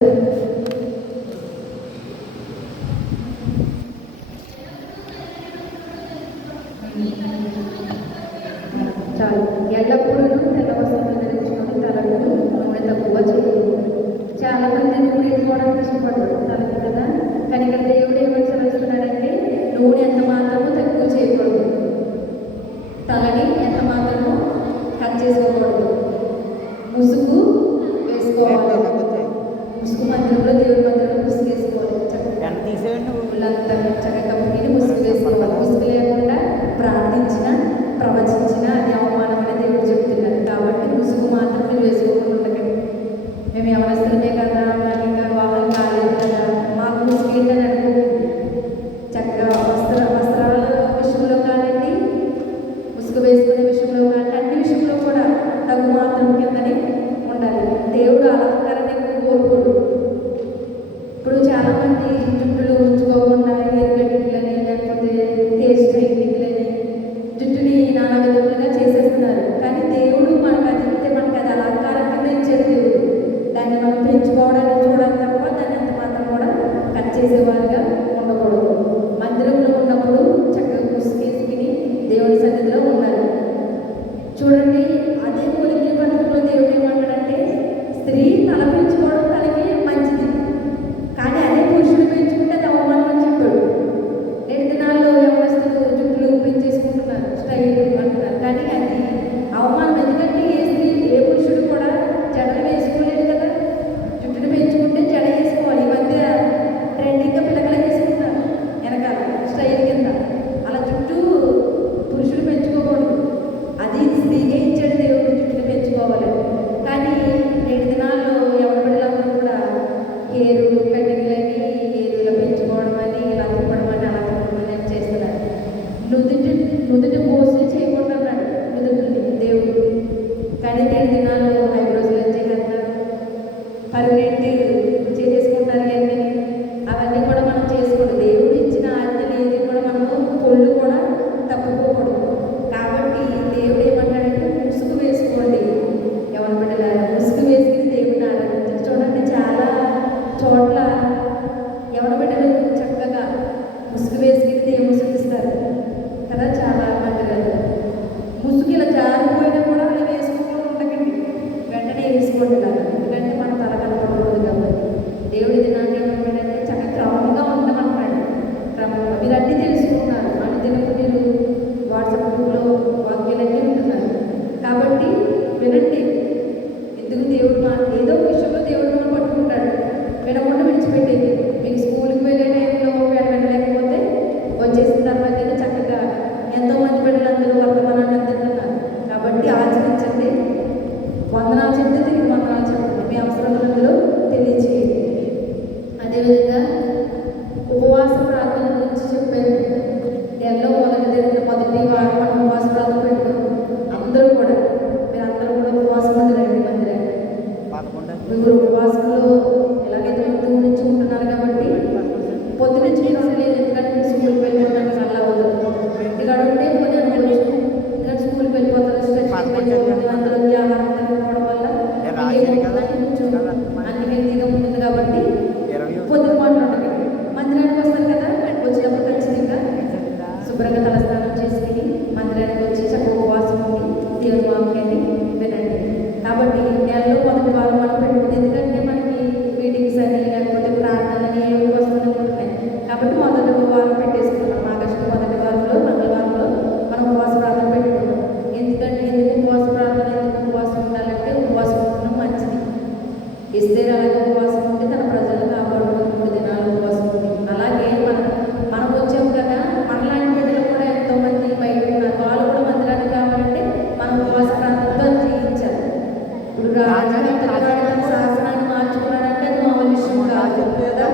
చాలు. ఎల్లప్పుడూ తెల్ల వస్త్రాలు ధరించుకొని తలకు నూనె తక్కువ చేయదు. చాలా మంది నూనె వేసుకోవడానికి ఇష్టపడరు తలకు కదా. కానీ ఇక్కడ దేవుడు ఏమని సెలవిస్తున్నాడంటే నూనె ఎంత మాత్రమో తక్కువ చేయకూడదు, తలని ఎంత మాత్రమో కట్ చేసుకోకూడదు, ముసుగు వేసుకోవాలి. ముసుగు మందిరంలో దేవుడి మందిరంలో ముసుగు వేసుకోవాలి. చక్కగా చక్కగా కప్పుకొని ముసుగు వేసుకోవాలి. ముసుగు లేకుండా ప్రార్థించిన ప్రవచించిన అది అవమానమని దేవుడు చెప్తున్నారు. కాబట్టి ముసుగు మాత్రం మీరు వేసుకోకుండా ఉండకండి. మేము ఎవరస్తులమే కదా, మాకు ఇంకా వివాహం కాలేదు కదా, మాకు ముసుగు ఏంటని అనుకోండి. చక్కగా వస్త్రాల విషయంలో కానివ్వండి, ముసుగు వేసుకునే విషయంలో కానీ అన్ని విషయంలో కూడా తగు మాత్రం కిందనే ఉండాలి. దేవుడు అలంకరణ ఎక్కువ కోరుకోడు. ఇప్పుడు చాలామంది జుట్టులు ఉంచుకోకుండా హెయిర్ కటింగ్లని లేకపోతే హెయిర్ స్ట్రైట్నింగ్లని జుట్టుని నానా విధములుగా చేసేస్తున్నారు. కానీ దేవుడు మనకు అది ఇస్తే మనకు అది అలంకారం కింద ఇచ్చాడు దేవుడు. దాన్ని మనం పెంచుకోవడానికి చూడాలి తప్ప దాన్ని ఎంత మాత్రం కూడా కట్ చేసేవారుగా ఉండకూడదు. మందిరంలో ఉన్నప్పుడు చక్కగా ముసుగేసుకుని దేవుని సన్నిధిలో ఉండాలి. చూడండి, అదే కొలిక్కి పద్ధతిలో దేవుడు ఏమంటాడంటే స్త్రీ తల పెంచుకోవడం తనకి మంచిది, కానీ అదే పురుషుడు పెంచుకుంటే అది అవమానం అని చెప్పాడు. నేటి దినాల్లో యవనస్తులు జుట్టులు పెంచేసుకుంటున్నారు, స్టైల్ అంటున్నారు, కానీ అది అవమానం. ఎందుకంటే ఏ స్త్రీ ఏ పురుషుడు కూడా జడలు వేసుకోలేదు కదా. జుట్టును పెంచుకుంటే జడ వేసుకోవాలి. ఈ మధ్య ట్రెండింగ్గా పిల్లకలే వేసుకుంటున్నారు వెనకాల స్టైల్ కింద. అలా జుట్టు పురుషుడు పెంచుకోకూడదు, అది స్త్రీగా ఇచ్చాడు దేవుడు జుట్టును పెంచుకోవాలని. కానీ నేటి దినాల్లో ఎవరి బిడ్డలందరూ కూడా హెయిర్ కటింగ్లని హెయిర్లో పెంచుకోవడం అని ఇలా తిప్పడం అని అలా తిప్పడం అని చేస్తున్నారు. నుదుటి పోసి చేయకుండా అన్నాడు నుదుటిని దేవుడు. కానీ నేటి దినాల్లో ఐబ్రోస్లు చేసేస్తున్నారు, పర్మనెంట్ చేసేసుకుంటున్నారు. కానీ అవన్నీ కూడా మనం చేసుకోండి. దేవుడు ఇచ్చిన ఆజ్ఞలు ఏది కూడా మనము కొళ్ళు కూడా తప్పుకోకూడదు. కాబట్టి దేవుడు ఏమంటాడంటే ముసుగు వేసుకోండి. ఎవరి బిడ్డలారా ముసుగు వేసుకుని దేవుడిని ఆరాధించారు. చూడండి, చాలా చోట్ల ఎవరి బిడ్డలు చక్కగా ముసుగు వేసుకుని దేవుడు శుద్ధిస్తారు కదా. చాలా మందిరాలు ముసుగు ఇలా జారిపోయినా కూడా వాళ్ళు వేసుకోకుండా ఉండకండి, వెంటనే వేసుకోండి కదా. ఎందుకంటే మన తల కనపడకూడదు కాబట్టి. దేవుడి దినాన్ని ఏమంటాడంటే చక్కగా క్రమంగా ఉండమన్నాడు. క్రమంగా మీరు అన్నీ తెలుసుకున్నారు. అన్ని దినపు మీరు వాట్సాప్ గ్రూప్లో వాక్యాలన్నీ ఉంటున్నారు కాబట్టి వినండి. ఎందుకు దేవుడు ఏదో విషయంలో దేవుడు మనం పట్టుకుంటాడు, వినకుండా విడిచిపెట్టేది. మీకు స్కూల్కి వెళ్ళే టైంలో వెళ్ళలేకపోతే వచ్చేసిన తర్వాత చక్కగా ఎంతోమంది బిడ్డలందరూ వర్తమానాన్ని అందిస్తున్నారు. కాబట్టి ఆచరించండి. వందనాలు చెప్తే తిరిగి వందనాలు చెప్పండి. మీ అవసరములందరూ తెలియచేయండి. అదేవిధంగా ఉపవాస ప్రార్థన గురించి చెప్పాను. నెలలో మొదటి వారం మనం ఉపవాస ప్రార్థన పెట్టుకున్నాం. అందరూ కూడా మీరందరూ కూడా ఉపవాసం రండి మందిరాన్ని. మీరు ఉపవాసంలో ఎలాగైతే ముందు నుంచి ఉంటున్నారు కాబట్టి పొద్దు నుంచి నేను ఉండలేదు. ఎందుకంటే మీరు స్కూల్కి వెళ్ళిపోతాను అలా వదలదు. ఇక్కడ ఉంటే పోనీ అనుకోవచ్చు. ఎందుకంటే స్కూల్కి వెళ్ళిపోతారు, స్ట్రెచ్కి వెళ్ళిపోతారు, అందులోకి ఆహారం తినకపోవడం వల్ల అన్ని హెల్తీగా ఉంటుంది. కాబట్టి పొద్దున మాట్లాడండి. మందిరానికి వస్తారు కదా, వచ్చినప్పుడు ఖచ్చితంగా శుభ్రంగా తలస్నానం చేసుకుని మందిరానికి వచ్చి చక్కగా ఉపవాసం ఉండి దేవుని వాక్యాన్ని వినండి. కాబట్టి నెలలో మొదటి వారం మనం పెట్టుకుంది. ఎందుకంటే మనకి మీటింగ్స్ అని లేకపోతే ప్రార్థనలని ఏవి వస్తూనే ఉంటున్నాయి. కాబట్టి మొదటి వారం పెట్టేసుకున్నాం. ఆగస్టు మొదటి వారంలో మంగళవారంలో మనం ఉపవాస ప్రార్థన పెట్టుకున్నాం. ఎందుకంటే ఎందుకు ఉపవాస ప్రార్థన, ఎందుకు ఉపవాసం ఉండాలంటే ఉపవాసం ఉండడం మంచిది. ఎస్తేరు అలాగే ఉపవాసం ఉంటే తన ప్రజలను కాపాడుకుని 3 దినాలు ఉపవాసం ఉంది. అలాగే మనం వచ్చాం కదా, మనలాంటి బిడ్డలు కూడా ఎంతోమంది బయట ఉన్నారు. వాళ్ళు కూడా మందిరానికి కావాలంటే మనం ఉపవాస ప్రార్థనతో చేయించాలి. ఇప్పుడు శాసనాన్ని మార్చుకున్నాడంటే అది మామూలు విషయం కాదు కదా.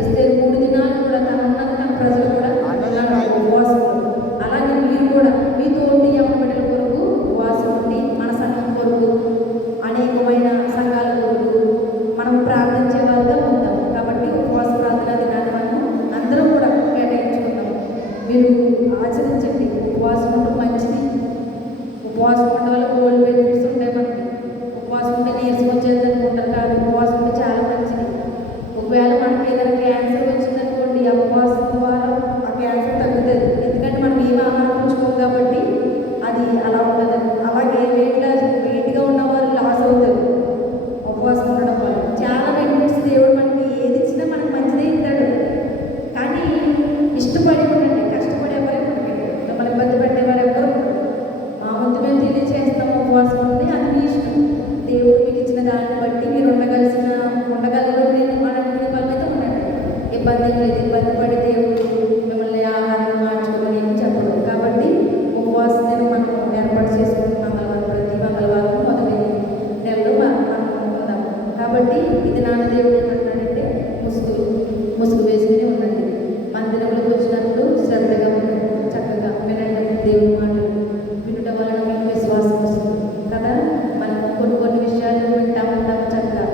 ఎస్తేరు 3 దినాలు కూడా తన ఉన్నది తన ప్రజలు కూడా ఉపవాసం. అలాగే మీరు కూడా మీ తోటి ఎవరి బిడ్డల కొరకు ఉపవాసం ఉండి మన సంఘం కొరకు అనేకమైన సంఘాల కొరకు మనం ప్రార్థించే శ్రీనాథ దేవుడు ఏమంటాడంటే ముసుగు వేసుకుని ఉండండి, మందిరంలోకి వచ్చినప్పుడు శ్రద్ధగా ఉండండి, చక్కగా వినండి దేవుడి మాటలు. వినుట వలన మీకు విశ్వాసం వస్తుంది కదా. మనం కొన్ని విషయాలు వింటా ఉంటాం చక్కగా.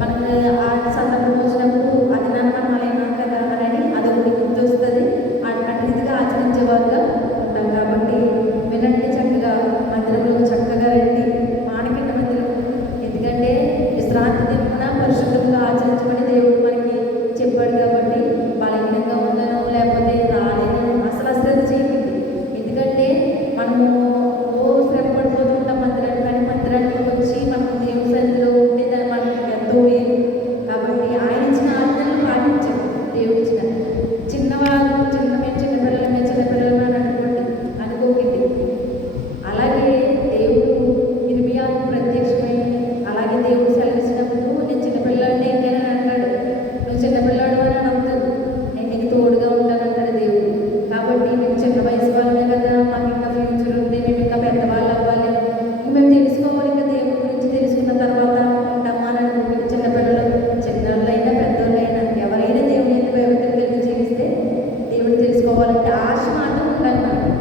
మనకు ఆ సందర్భం వచ్చినప్పుడు అది మనం అలాగే కదా అని అదొకటి గుర్తు వస్తుంది. అటు రీతిగా ఆచరించేవారుగా ఉంటాం. కాబట్టి వినండి చక్కగా, మందిరంలో చక్కగా రండి, మానకిండ మందిరం. ఎందుకంటే విశ్రాంతి దినమున పరిశుద్ధంగా ఆచరించమని దేవుడు మనకి చెప్పాడు. కాబట్టి బలహీనంగా ఉందనో లేకపోతే రాలేనో అసలు అశ్రద్ధ చేయండి. ఎందుకంటే మనము శ్రమ పడిపోతుంటాం మందిరానికి, కానీ మందిరానికి వచ్చి మనం దేవుని సన్నిధిలో ఉంటే దాన్ని మనకి ఎంతో వేరు. కాబట్టి ఆయన ఇచ్చిన ఆజ్ఞలను పాటించండి. దేవుడు ఇచ్చిన చిన్నవారు చిన్నపిల్లలమే అని అనుకోకండి. అలాగే దేవుడు ఇర్మియాకు ప్రత్యక్షమై అలాగే దేవుడు సెలవిచ్చినప్పుడు నేను చిన్నపిల్లాడిని ఏంటని అంటాడు. నువ్వు చిన్నపిల్లాడు అని నమ్ముతాడు, నేను నీకు తోడుగా ఉంటానంటాడు దేవుడు. కాబట్టి మేము చిన్న వయసు వాళ్ళమే కదా, మాకు ఇంకా ఫ్యూచర్ ఉంది, మేము ఇంకా పెద్దవాళ్ళు అవ్వాలి, మేము తెలుసుకోవాలి. ఇంకా దేవుడి గురించి తెలుసుకున్న తర్వాత ఉంటామా అని అనుకుంటే చిన్నపిల్లలైనా పెద్దోళ్ళైనా ఎవరైనా దేవుని ఎంత భయభక్తులు జీవిస్తే దేవుడిని తెలుసుకోవాలంటే ఆశ మాత్రం ఉండాలి మనకి.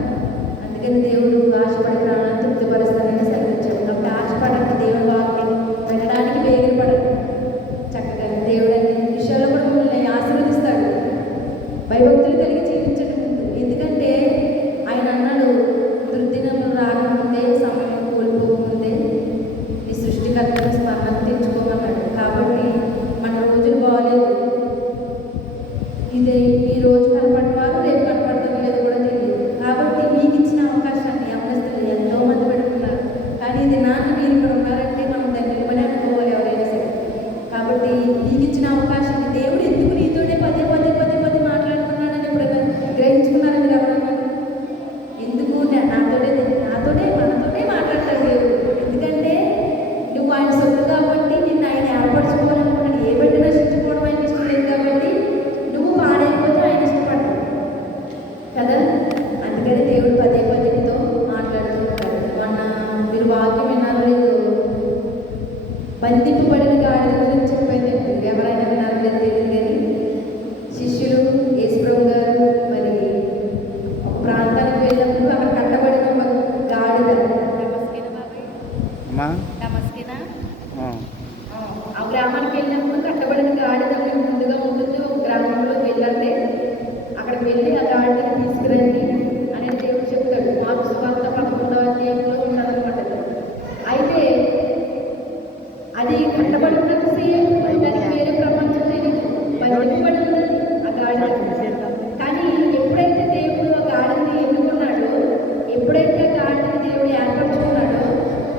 అందుకని దేవుడు ఆశపడి ప్రాణాన్ని తృప్తిపరుస్తానని సెలవించాడు. కాబట్టి ఆశపడండి, దేవుడి వాక్యం వినడానికి వేగిరపడండి. చక్కగా దేవుడు అన్ని విషయాల్లో కూడా మిమ్మల్ని ఆశీర్వదిస్తాడు. భయభక్తులు కలిగి జీవించడం ముందు. ఎందుకంటే ఆయన అన్నాడు, దుర్దినములు రాకముందే, సమయం కోల్పోకముందే నీ సృష్టికర్తను స్మరణ తెచ్చుకోమన్నాడు. కాబట్టి మన రోజులు బాగలేదు. ఇది ఈ రోజు కనపడేవారు రేపు కనపడతాం లేదో కూడా తెలియదు. కాబట్టి మీకు ఇచ్చిన అవకాశాన్ని యవనస్తులు ఎంతో మంది పెడుతున్నారు. కానీ ఇది నాన్న మీరు ఇక్కడ ఉన్నారంటే మనం దాన్ని నిలబడి అనుకోవాలి ఎవరైనా సరే. కాబట్టి మీకు ఇచ్చిన అవకాశాన్ని దేవుడు ఎందుకు నీతోనే పదే మాట్లాడుతున్నాడని ఎప్పుడైనా గ్రహించుకున్నారా మీరు ఎవరైనా? ఎందుకు మనతోనే మాట్లాడతాడు దేవుడు. ఎందుకంటే నువ్వు ఆయన సొత్తు కాబట్టి నిన్ను ఆయన ఏర్పరచుకోవాలనుకున్నాడు. ఏ బిడ్డ నశించుకోవడం ఆయన ఇష్టం లేదు కాబట్టి నువ్వు పాడైపోతే ఆయన ఇష్టపడ్డాడు కదా. అందుకని దేవుడు పదే నీతో మాట్లాడుతూ ఉంటాడు. మొన్న మీరు వాక్యం విన్నారో లేదు, బంధింపబడిన గాడిద గురించి చెప్పాను. ఎవరైనా విన్నారో లేదు తెలియదు, కానీ శిష్యులు యేసుప్రభు గారు మరి ఒక ప్రాంతానికి వెళ్ళినప్పుడు అక్కడ కట్టబడిన ఒక గాడిద నమస్కేనా ఆ గ్రామానికి వెళ్ళినప్పుడు కట్టబడిన గాడిద మీకు ముందుగా ఉంటుంది. ఒక గ్రామంలో వెళ్ళంటే అక్కడికి వెళ్ళి ఆ గాడిదని తీసుకురండి అని దేవుడు చెప్తాడు. మార్కు సువార్త 11వ అధ్యాయంలో ఉన్నదన్నమాట. అయితే అది కట్టబడి ఉన్నంతసేపు దానికి వేరే ప్రపంచం తెలియదు, బంధింపబడి ఉన్నది ఆ గాడిద. కానీ ఎప్పుడైతే దేవుడు ఆ గాడిని ఎన్నుకున్నాడో, ఎప్పుడైతే గాడిని దేవుడు ఏర్పరచుకున్నాడో,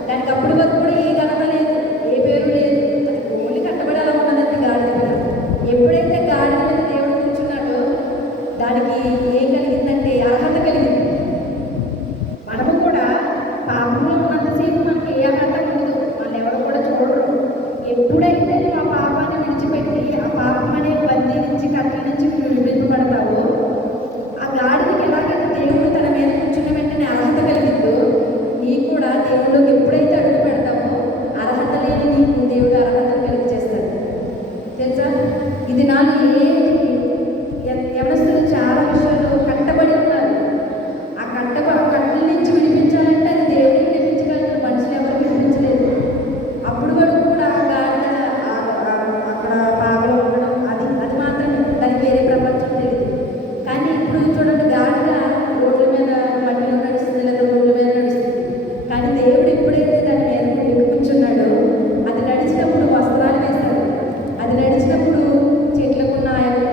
దానికి అప్పటి వరకు కూడా ఏ ఘనత లేదు, ఏ పేరు లేదు. అది ఓన్లీ కట్టబడి అలా ఉన్నదండి గాడిద మీద. ఎప్పుడైతే గాడిద మీద దేవుడు కూర్చున్నాడో దానికి ఏం కలిగిందంటే అర్హత కలిగింది. మనము కూడా పాపంలో ఉన్నంతసేపు మనకి ఏ అర్హత ఉండదు, వాళ్ళు ఎవరు కూడా చూడరు. ఎప్పుడైతే ఆ పాపాన్ని విడిచిపెట్టి ఆ పాపం అనే బందీ నుంచి కట్ల నుంచి విడిపించబడతావో, ఆ గాడికి ఎలాగైతే దేవుడు తన మీద కూర్చున్న వెంటనే అర్హత కలిగిందో, నీకు కూడా దేవుడిలోకి ఎప్పుడైతే అడుగు పెడతావో అర్హత లేని నీకు దేవుడు అర్హత కలిగి చేస్తాడు. తెలుసా? ఇది నాకు యవనస్తులు చాలా విషయాల్లో కట్టబడి ఉన్నారు. ఆ కట్టల నుంచి విడిపించాలంటే అది దేవుడిని విడిపించగలరు, మనుషులు ఎవరు విడిపించలేదు. అప్పుడు వరకు కూడా గాడిద అక్కడ పాపలో ఉండడం అది మాత్రమే, దానికి వేరే ప్రపంచం తెలియదు. కానీ ఇప్పుడు చూడండి, గాడిద రోడ్ల మీద మట్టిలో నడుస్తుంది లేదా రోడ్ల మీద నడుస్తుంది. కానీ దేవుడు ఎప్పుడైతే దాని మీద కూర్చున్నాడో అది నడిచినప్పుడు వస్త్రాలు వేశాడు. అది నడిచినప్పుడు చెట్లకున్న ఆ యొక్క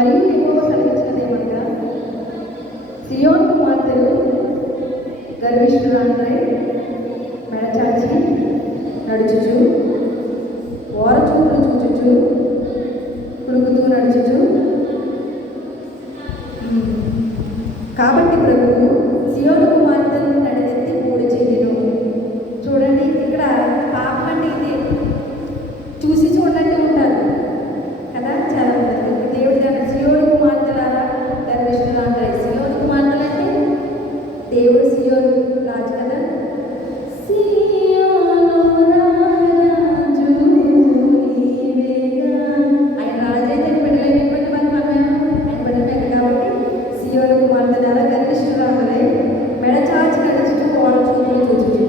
మరియు యెహోవా సెలవిచ్చినదేమనగా, సియోను కుమార్తెలు గర్విష్ఠురాండ్రై మెడచాచి నడుచుచు, ఓరచూపులు చూచుచు, కులుకుతూ నడుచుచు. కాబట్టి ప్రభువు సియోను కుమార్తెలను నడినెత్తి పూడి చెయ్యను. చూడండి, ఇక్కడ పాపం అంటే ఇదే, చూసి చూడండి ఉంటారు కదా చాలా మంది. దేవుడి దగ్గర సియోను కుమార్తెలారా గర్విష్ఠులారా, సియోను కుమార్తెలు అంటే దేవుడు సియోను రాజు కదా. ఆయన రాజైతే బిడ్డలైనటువంటి వారు మనమే, ఆయన బిడ్డలే కాబట్టి సియోను కుమార్తెలారా గర్విష్ఠులారా మెడచాచి నడుచుచు, ఓరచూపులు చూచుచు.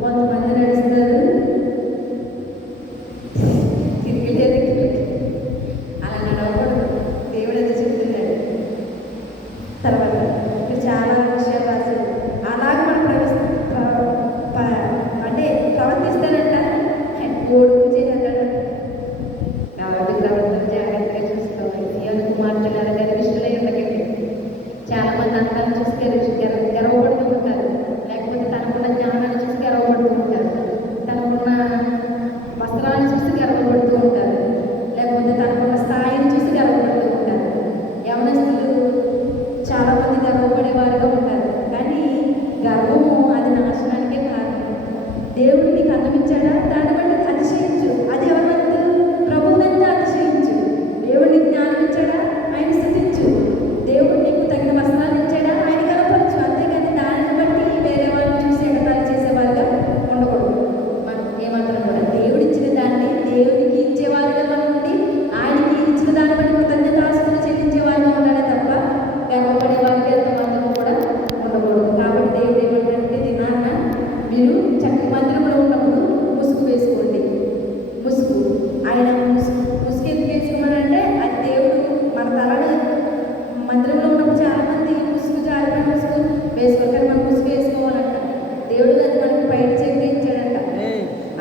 కొంతమంది నడుస్తారు తిరిగి లేదు, అలా నడవకూడదు. దేవుడు అది చెప్తున్నాడు. తర్వాత ఇక్కడ చాలా విషయాలు రాశారు. అలాగే మనం అంటే ప్రవర్తిస్తానంట ఓడుకు చేయాలంట. కాబట్టి ప్రవర్తన జాగ్రత్తగా చూసుకోవాలి. సియోను కుమార్తెలారా గర్విష్ఠులై ఉండకండి. చాలా మంది అందాన్ని చూసి గర్వపడుతూ ఉంటారు, లేకపోతే తనకున్న జ్ఞానాన్ని చూసి గర్వపడుతూ ఉంటారు, తనకున్న వస్త్రాన్ని చూసి గర్వపడుతూ ఉంటారు, లేకపోతే తనకున్న స్థాయిని చూసి గర్వపడుతూ ఉంటారు. యవనస్తులు చాలా మంది గర్వపడేవారుగా ఉంటారు. కానీ గర్వము అది నాశనానికే కారణం. దేవుడు నీకు అందమిచ్చాడా, దాన్ని బట్టి అతిశయించు. అది ఎవరినందు? ప్రభువునందు అతిశయించు. దేవుడు నీకు జ్ఞానం ఇచ్చాడా, ఆయన స్తుతించు. దేవుడు నీకు తగిన వస్త్రాలు ఇచ్చాడా, ఆయన కనపరచు. అంతేగాని దానిని బట్టి వేరే వాళ్ళని చూసి ఎగతాళి చేసేవారుగా ఉండకూడదు. మనం ఏమాత్రం కూడా దేవుడు ఇచ్చిన దాన్ని దేవునికి ఇచ్చేవారుగా మనం ఉండి, ఆయనకి ఇచ్చిన దాన్ని బట్టి కృతజ్ఞతాస్తుతులు చెల్లించేవారుగా ఉండాలి తప్ప గర్వపడే వారికి ఎంత మాత్రం కూడా ఉండకూడదు. కాబట్టి దేవుడు ఏమంటారంటే, దినాన్న మీరు చక్కటి మందిరంలో ఉన్నప్పుడు ముసుగు వేసుకోండి. ముసుగు ఆయన ముసుగు ఎందుకు వేసుకోమనంటే, అది దేవుడు మన తలను మందిరంలో ఉన్నప్పుడు చాలా మంది ముసుగు జారిన ముసుగు వేసుకోవాలి, కానీ మనం ముసుగు వేసుకోవాలంట. దేవుడు అది మనకి బయట చేయించాడంట.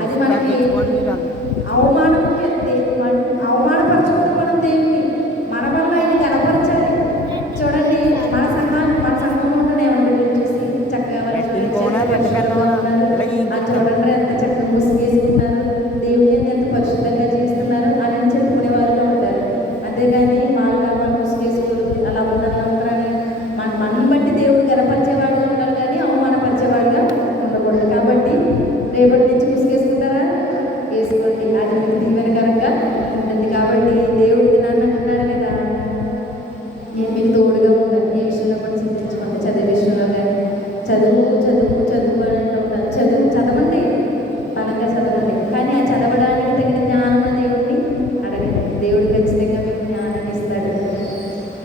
అది మనకి అవమానపరచకూడదు. మనం దేవుని మన వల్ల ఆయన గణపరచాలి. చూడండి, మన సంఘంలోనే చూసి చక్కగా చూడండి ఎంత చక్కగా ముసుగు వేసుకున్నారు, దేవుని ఎంత పరిశుద్ధంగా జీవిస్తున్నారు అని చెప్పుకునే వారుగా ఉంటారు. అంతేగాని వాళ్ళ ముసుగు వేసుకోవద్దు, అలా ఉండాలని మనం బట్టి దేవుడు గణపరిచేవాడుగా ఉండాలి, కానీ అవమానపరిచేవాడుగా ఉండకూడదు. కాబట్టి రేపటి నుంచి ముసుగేసుకుంటారా? వేసుకోండి, అది మీకు దీవెనకరంగా ఉంటుంది. కాబట్టి దేవుడు దినాన్ని అంటున్నాడు కదా, నేను మీకు తోడుగా ఉంటాను. ఏ విషయంలో కూడా చింతించుకోండి. చదివే విషయంలో కానీ చదువు అని అంటూ ఉంటాను. చదవండి, బలంగా చదవండి, కానీ ఆ చదవడానికి తగిన జ్ఞానం దేవుడిని అడగండి. దేవుడు ఖచ్చితంగా మీకు జ్ఞానాన్ని ఇస్తాడు.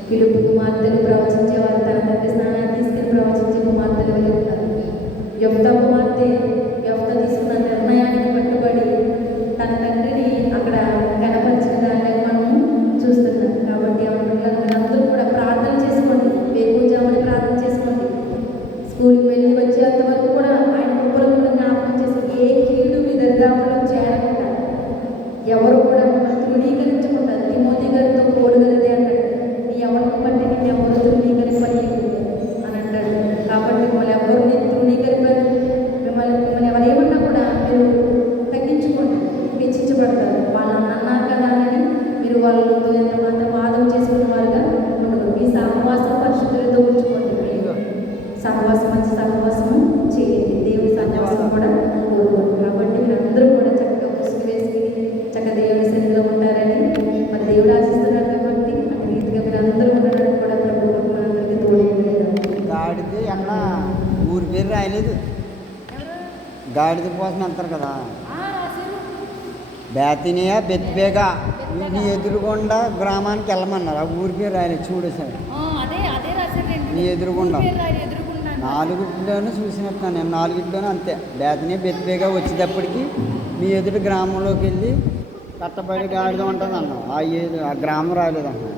పిలుపు కుమార్తెలు ప్రవచించేవారు తన తండ్రి స్నానాన్ని తీసుకుని ప్రవచించే కుమార్తెలు వెళ్ళి ఉన్నారు. యెఫ్తా కుమార్తె తీసుకున్న నిర్ణయానికి కట్టుబడి తన తండ్రిని అక్కడ కనపరిచిన దాన్ని మనం చూస్తున్నాం. కాబట్టి అందరూ కూడా ప్రార్థన చేసుకోండి, వేకువజామున ప్రార్థన చేసుకోండి. స్కూల్కి వెళ్ళి వచ్చేంత వరకు కూడా ఆయన కృపను కూడా జ్ఞాపకం చేసి ఏ కీడు మీ దరిదాపులో చేరకుండా, ఎవరు కూడా తృణీకరించకుండా, తిమోతి గారితో పోలుగలదే అంటాడు. నీ ఎవరిని బట్టి నేను ఎవరు తృణీకరింపనీయకు అని అంటాడు. కాబట్టి మిమ్మల్ని ఎవరిని మిమ్మల్ని ఎవరేమన్నా కూడా మీరు తగ్గించుకోండి, హెచ్చించబడతారు. వాళ్ళని అన్నారు కదా అని మీరు వాళ్ళతో ఎంత మాత్రం వాదం చేసుకున్న వారుగా ఉండదు. మీ సహవాసం పరిశుద్ధులతో ఉంచుకోండి. సహవాసం మంచి సహవాసము చేయండి. దేవుడి సహవాసం కూడా కోరుకోండి. కాబట్టి మీరందరూ కూడా చక్కగా ముసుగు వేసుకుని చక్కగా దేవుడి సన్నిధిలో ఉంటారని మరి దేవుడు ఆశిస్తున్నారు. కాబట్టి అటు రీతిగా మీరందరూ ఉండడానికి కూడా ప్రభుత్వం మనందరికీ తోడు. గాడిద ఎక్కడ ఊరి పేరు రాయలేదు, గాడిద కోసం వెళ్తారు కదా. బేతినియా బెత్బేగా నీ ఎదురుగుండా గ్రామానికి వెళ్ళమన్నారు. ఆ ఊరి పేరు రాయలేదు, చూడేశారు. నీ ఎదురుగుండా 4 చూసినట్టున్నాను నేను, 4 అంతే. బేతనే బెత్బేగా వచ్చేటప్పటికి మీ ఎదుటి గ్రామంలోకి వెళ్ళి కట్టబడి గాడిద ఉంటుంది అన్నాం. ఆ గ్రామం రాలేదు అన్నాను.